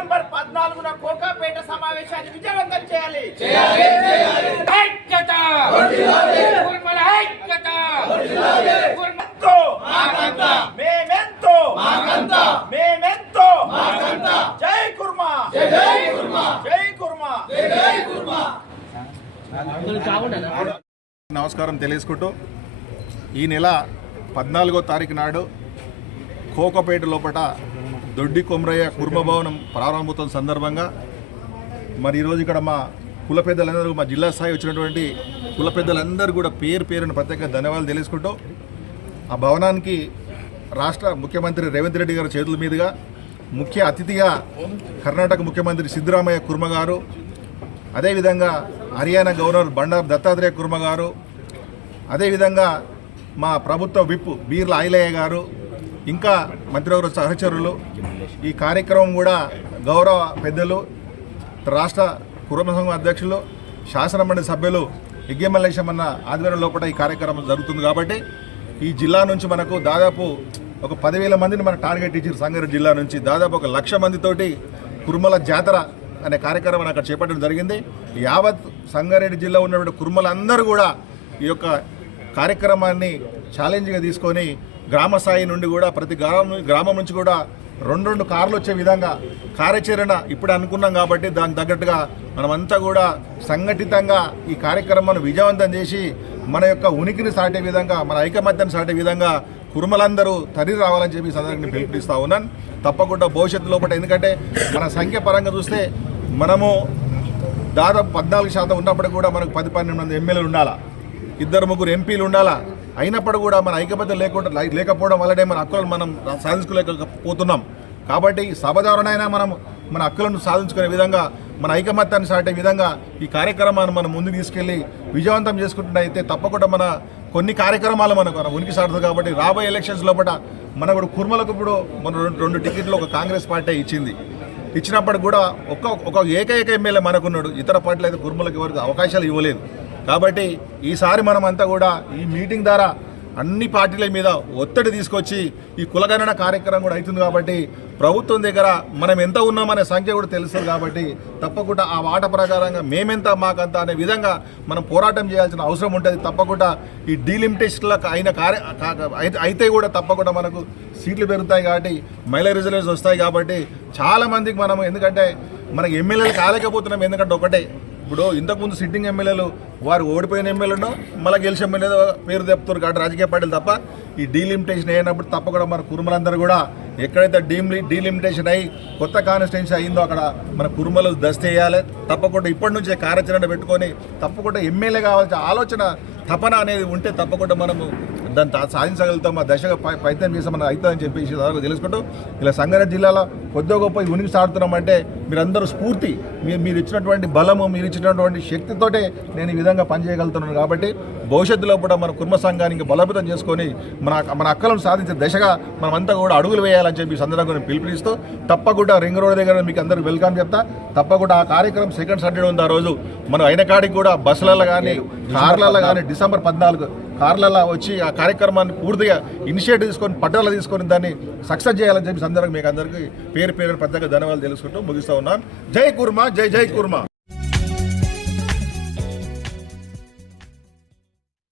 పాల్గొన్న కోకాపేట సమావేశాన్ని విజయవంతం చేయాలి. మేమెంతో. మేమెంతో. జై కుర్మా! జై కుర్మా! జై కుర్మా! నమస్కారం తెలియజేసుకుంటూ ఈ నెల పద్నాలుగో తారీఖు నాడు కోకపేట లోపట దొడ్డి కొమరయ్య కుర్మ భవనం ప్రారంభోత్సవం సందర్భంగా మరి ఈరోజు ఇక్కడ మా కుల పెద్దలందరూ మా జిల్లా స్థాయి వచ్చినటువంటి కుల పెద్దలందరూ కూడా పేరు పేరును ప్రత్యేక ధన్యవాదాలు తెలుసుకుంటూ ఆ భవనానికి రాష్ట్ర ముఖ్యమంత్రి రేవంత్ రెడ్డి గారి చేతుల మీదుగా ముఖ్య అతిథిగా కర్ణాటక ముఖ్యమంత్రి సిద్ధరామయ్య కుర్మ గారు అదేవిధంగా హర్యానా గవర్నర్ బండారు దత్తాత్రేయ కుర్మ గారు అదేవిధంగా మా ప్రభుత్వ విప్ బీర్ల ఆయిలయ్య గారు ఇంకా మంత్రివర్గ సహచరులు. ఈ కార్యక్రమం కూడా గౌరవ పెద్దలు రాష్ట్ర కుటుంబ సంఘం అధ్యక్షులు శాసనమండలి సభ్యులు యజ్ఞమల్లేశమన్న ఆధ్వర్యంలో కూడా ఈ కార్యక్రమం జరుగుతుంది కాబట్టి ఈ జిల్లా నుంచి మనకు దాదాపు ఒక పదివేల మందిని మన టార్గెట్ ఇచ్చారు సంగారెడ్డి జిల్లా నుంచి దాదాపు ఒక లక్ష మందితోటి కురుమల జాతర అనే కార్యక్రమం అక్కడ చేపట్టడం జరిగింది. యావత్ సంగారెడ్డి జిల్లా ఉన్నటువంటి కురుమలందరూ కూడా ఈ యొక్క కార్యక్రమాన్ని ఛాలెంజ్గా తీసుకొని గ్రామ స్థాయి నుండి కూడా ప్రతి గ్రామం గ్రామం నుంచి కూడా రెండు రెండు కార్లు వచ్చే విధంగా కార్యాచరణ ఇప్పుడు అనుకున్నాం కాబట్టి దానికి తగ్గట్టుగా మనమంతా కూడా సంఘటితంగా ఈ కార్యక్రమాన్ని విజయవంతం చేసి మన యొక్క ఉనికిని సాటే విధంగా మన ఐకమత్యాన్ని సాటే విధంగా కురుమలందరూ తరి రావాలని చెప్పి సందర్భంగా పిలుపునిస్తా ఉన్నాను తప్పకుండా భవిష్యత్తు లోపల ఎందుకంటే మన సంఖ్య పరంగా చూస్తే మనము దాదాపు పద్నాలుగు శాతం ఉన్నప్పుడు కూడా మనకు పది పన్నెండు మంది ఎమ్మెల్యేలు ఉండాలా? ఇద్దరు ముగ్గురు ఎంపీలు ఉండాలా? అయినప్పుడు కూడా మన ఐక్యబద్ధ లేకుండా లేకపోవడం వల్లనే మన హక్కులను మనం సాధించుకోలేకపోతున్నాం. కాబట్టి సభదారునైనా మనం మన హక్కులను సాధించుకునే విధంగా మన ఐకమత్యాన్ని సాటే విధంగా ఈ కార్యక్రమాన్ని మనం ముందు తీసుకెళ్ళి విజయవంతం చేసుకుంటున్నైతే తప్పకుండా మన కొన్ని కార్యక్రమాలు మనకు మన ఉనికి సాడుతుంది కాబట్టి రాబోయే ఎలక్షన్స్ లోపల మన కూడా కుర్మలకు ఇప్పుడు మన రెండు రెండు టికెట్లు ఒక కాంగ్రెస్ పార్టీ ఇచ్చింది. ఇచ్చినప్పుడు కూడా ఒక్క ఒక ఏకైక ఎమ్మెల్యే మనకున్నాడు. ఇతర పార్టీలు అయితే కుర్మలకు ఎవరికి అవకాశాలు ఇవ్వలేదు. కాబట్టి ఈసారి మనం అంతా కూడా ఈ మీటింగ్ ద్వారా అన్ని పార్టీల మీద ఒత్తిడి తీసుకొచ్చి ఈ కులగణన కార్యక్రమం కూడా అవుతుంది కాబట్టి ప్రభుత్వం దగ్గర మనం ఎంత ఉన్నామనే సంఖ్య కూడా తెలుస్తుంది కాబట్టి తప్పకుండా ఆ వాట ప్రకారంగా మేమెంత మాకంత అనే విధంగా మనం పోరాటం చేయాల్సిన అవసరం ఉంటుంది. తప్పకుండా ఈ డీలిమిటేషన్లకు అయిన కార్య అయితే- అయితే కూడా తప్పకుండా మనకు సీట్లు పెరుగుతాయి కాబట్టి మహిళా రిజర్వేషన్ వస్తాయి కాబట్టి చాలామందికి మనం ఎందుకంటే మనకి ఎమ్మెల్యేలు కాలేకపోతున్నాం. ఎందుకంటే ఒకటే ఇప్పుడు ఇంతకుముందు సిట్టింగ్ ఎమ్మెల్యేలు వారు ఓడిపోయిన ఎమ్మెల్యేను మళ్ళీ గెలిచి ఎమ్మెల్యే పేరు చెప్తారు కాబట్టి రాజకీయ పార్టీలు తప్ప ఈ డీలిమిటేషన్ అయినప్పుడు తప్పకుండా మన కురుమలందరూ కూడా ఎక్కడైతే డీమ్లి డీలిమిటేషన్ అయ్యి కొత్త కాన్స్టిట్యున్సీ అయిందో అక్కడ మన కురుమలు దస్తేయాలి. తప్పకుండా ఇప్పటి నుంచే కార్యాచరణ పెట్టుకొని తప్పకుండా ఎమ్మెల్యే కావాల్సిన ఆలోచన తపన అనేది ఉంటే తప్పకుండా మనము దాన్ని తా- సాధించగలుగుతాం ఆ దశగా ప్రయత్నం చేసాం మనం అవుతుందని చెప్పేసి దాదాపు తెలుసుకుంటూ ఇలా సంగారెడ్డి జిల్లాలో కొద్దిగా గొప్ప ఉనికి సాడుతున్నామంటే మీరందరూ స్ఫూర్తి మీరు మీరు ఇచ్చినటువంటి బలము మీరు ఇచ్చినటువంటి శక్తితోటే నేను ఈ విధంగా పనిచేయగలుగుతున్నాను కాబట్టి భవిష్యత్తులో కూడా మన కుర్మ సంఘానికి బలోపేతం చేసుకొని మన మన అక్కలను సాధించే దశగా మనమంతా కూడా అడుగులు వేయాలని చెప్పి సందర్భంగా నేను పిలుపునిస్తూ తప్పకుండా రింగ్ రోడ్ దగ్గర మీకు అందరికి వెల్కమ్ చెప్తా తప్పకుండా ఆ కార్యక్రమం సెకండ్ సాటర్డే ఉంది ఆ రోజు. మనం అయిన కాడికి కూడా బస్సులలో కానీ కార్లలో కానీ డిసెంబర్ పద్నాలుగు కార్లలో వచ్చి ఆ కార్యక్రమాన్ని పూర్తిగా ఇనిషియేటివ్ తీసుకొని పట్టుదల తీసుకొని దాన్ని సక్సెస్ చేయాలని చెప్పి సందర్భంగా మీకు అందరికీ పేరు పేరు పెద్దగా ధన్యవాదాలు తెలుసుకుంటూ ముగిస్తూ ఉన్నాను జై కుర్మా జై జై కుర్మా.